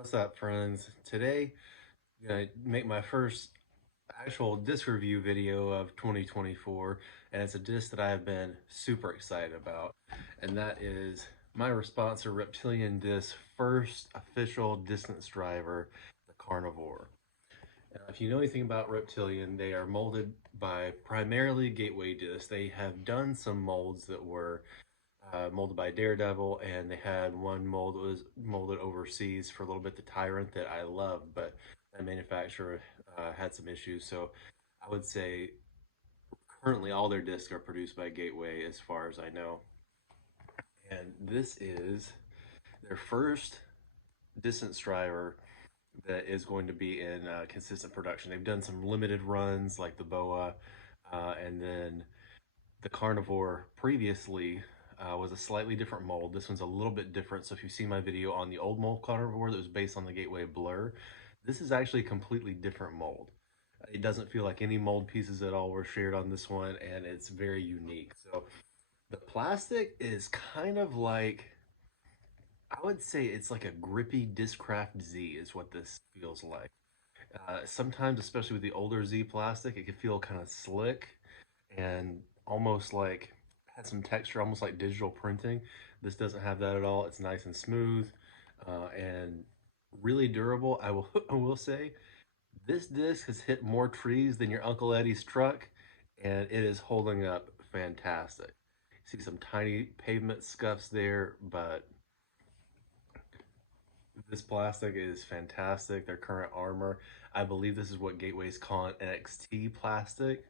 What's up, friends? Today, I'm gonna make my first actual disc review video of 2024, and it's a disc that I have been super excited about, and that is my response to Reptilian disc's first official distance driver, the Carnivore. Now, if you know anything about Reptilian, they are molded by primarily Gateway discs. They have done some molds that were molded by Daredevil, and they had one mold that was molded overseas for a little bit, the Tyrant, that I love, but that manufacturer had some issues. So I would say currently all their discs are produced by Gateway, as far as I know. And this is their first distance driver that is going to be in consistent production. They've done some limited runs like the Boa, and then the Carnivore previously was a slightly different mold. This one's a little bit different. So if you've seen my video on the old mold Carnivore that was based on the Gateway Blur, this is actually a completely different mold. It doesn't feel like any mold pieces at all were shared on this one, and it's very unique. So the plastic is kind of like, I would say it's like a grippy Discraft Z is what this feels like. Sometimes, especially with the older Z plastic, it can feel kind of slick and almost like had some texture, almost like digital printing. This doesn't have that at all. It's nice and smooth and really durable. I will say this disc has hit more trees than your Uncle Eddie's truck, and it is holding up fantastic. You see some tiny pavement scuffs there, but this plastic is fantastic. Their current armor, I believe this is what Gateway's calling NXT plastic.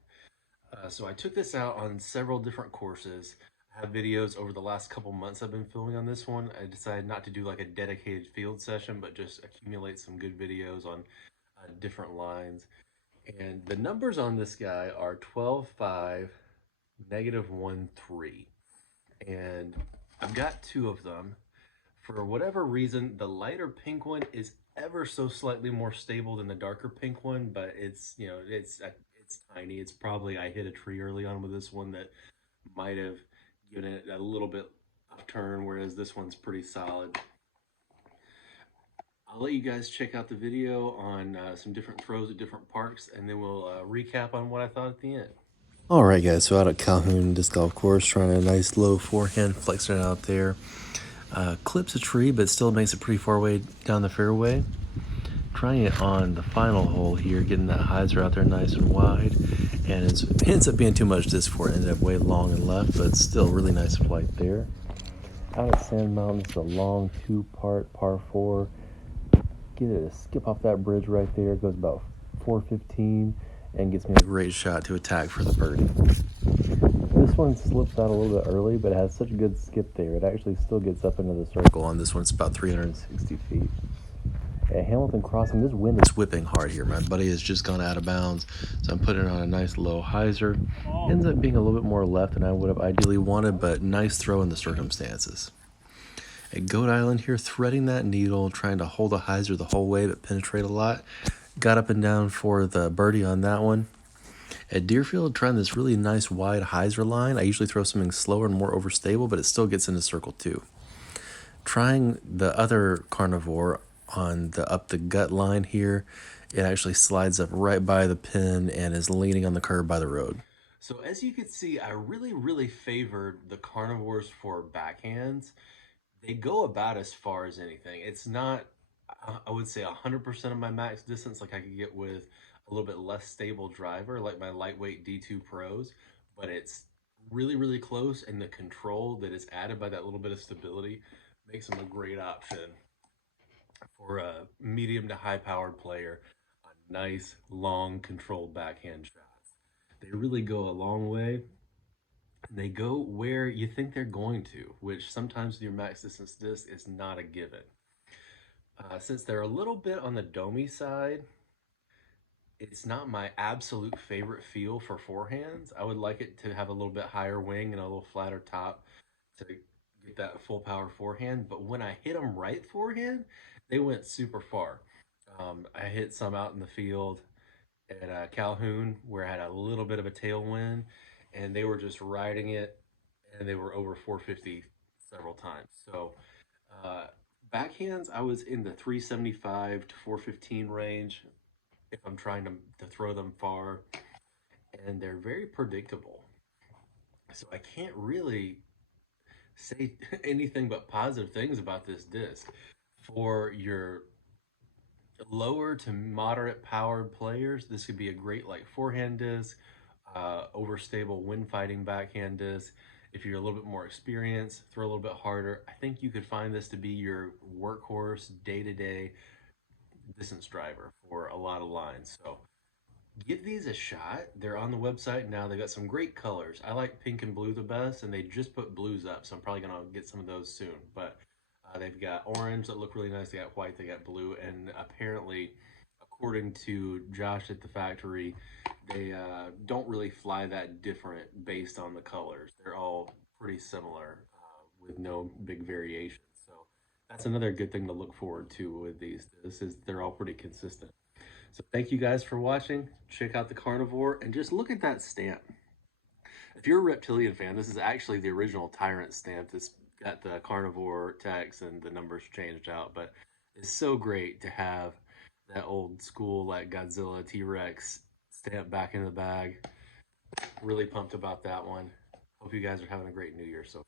So I took this out on several different courses. I have videos over the last couple months I've been filming on this one. I decided not to do like a dedicated field session, but just accumulate some good videos on different lines. And the numbers on this guy are 12.5, -1.3. And I've got two of them. For whatever reason, the lighter pink one is ever so slightly more stable than the darker pink one, but it's tiny. It's probably I hit a tree early on with this one that might have given it a little bit of turn, whereas this one's pretty solid. I'll let you guys check out the video on some different throws at different parks, and then we'll recap on what I thought at the end. All right, guys. So out at Calhoun Disc Golf Course, trying a nice low forehand, flexing it out there. Clips a tree, but still makes it pretty far away down the fairway. Trying it on the final hole here, getting that hyzer out there nice and wide, and it ends up being too much disc for it. Ended up way long and left, but still really nice flight there. Out at Sand Mountain, it's a long two-part par four. Get it to skip off that bridge right there. Goes about 415 and gets me a great shot to attack for the birdie. This one slips out a little bit early, but it has such a good skip there. It actually still gets up into the circle. On this one, it's about 360 feet. At Hamilton Crossing, this wind is whipping hard here. My buddy has just gone out of bounds, so I'm putting on a nice low hyzer. Ends up being a little bit more left than I would have ideally wanted, but nice throw in the circumstances. At Goat Island here, threading that needle, trying to hold a hyzer the whole way, but penetrate a lot. Got up and down for the birdie on that one. At Deerfield, trying this really nice wide hyzer line. I usually throw something slower and more overstable, but it still gets into circle two. Trying the other Carnivore on the up the gut line here, it actually slides up right by the pin and is leaning on the curb by the road. So as you can see, I really favored the Carnivores for backhands. They go about as far as anything. It's not, I would say 100% of my max distance like I could get with a little bit less stable driver like my lightweight D2 Pros, but it's really close, and the control that is added by that little bit of stability makes them a great option for a medium to high powered player on nice, long, controlled backhand shots. They really go a long way. They go where you think they're going to, which sometimes with your max distance disc is not a given. Since they're a little bit on the domey side, it's not my absolute favorite feel for forehands. I would like it to have a little bit higher wing and a little flatter top to get that full power forehand. But when I hit them right forehand, they went super far. I hit some out in the field at Calhoun where I had a little bit of a tailwind, and they were just riding it, and they were over 450 several times. So uh, Backhands, I was in the 375 to 415 range if I'm trying to throw them far, and they're very predictable. So I can't really say anything but positive things about this disc. For your lower to moderate powered players, this could be a great like forehand disc, overstable wind fighting backhand disc. If you're a little bit more experienced, throw a little bit harder. I think you could find this to be your workhorse day to day distance driver for a lot of lines. So give these a shot. They're on the website now. They got some great colors. I like pink and blue the best, and they just put blues up, so I'm probably gonna get some of those soon. But they've got orange that look really nice. They got white. They got blue, and apparently, according to Josh at the factory, they don't really fly that different based on the colors. They're all pretty similar with no big variations. So that's another good thing to look forward to with these. This is they're all pretty consistent. So thank you guys for watching. Check out the Carnivore and just look at that stamp. If you're a Reptilian fan, this is actually the original Tyrant stamp. This got the Carnivore text and the numbers changed out, but it's so great to have that old school like Godzilla T-Rex stamp back in the bag. Really pumped about that one. Hope you guys are having a great New Year so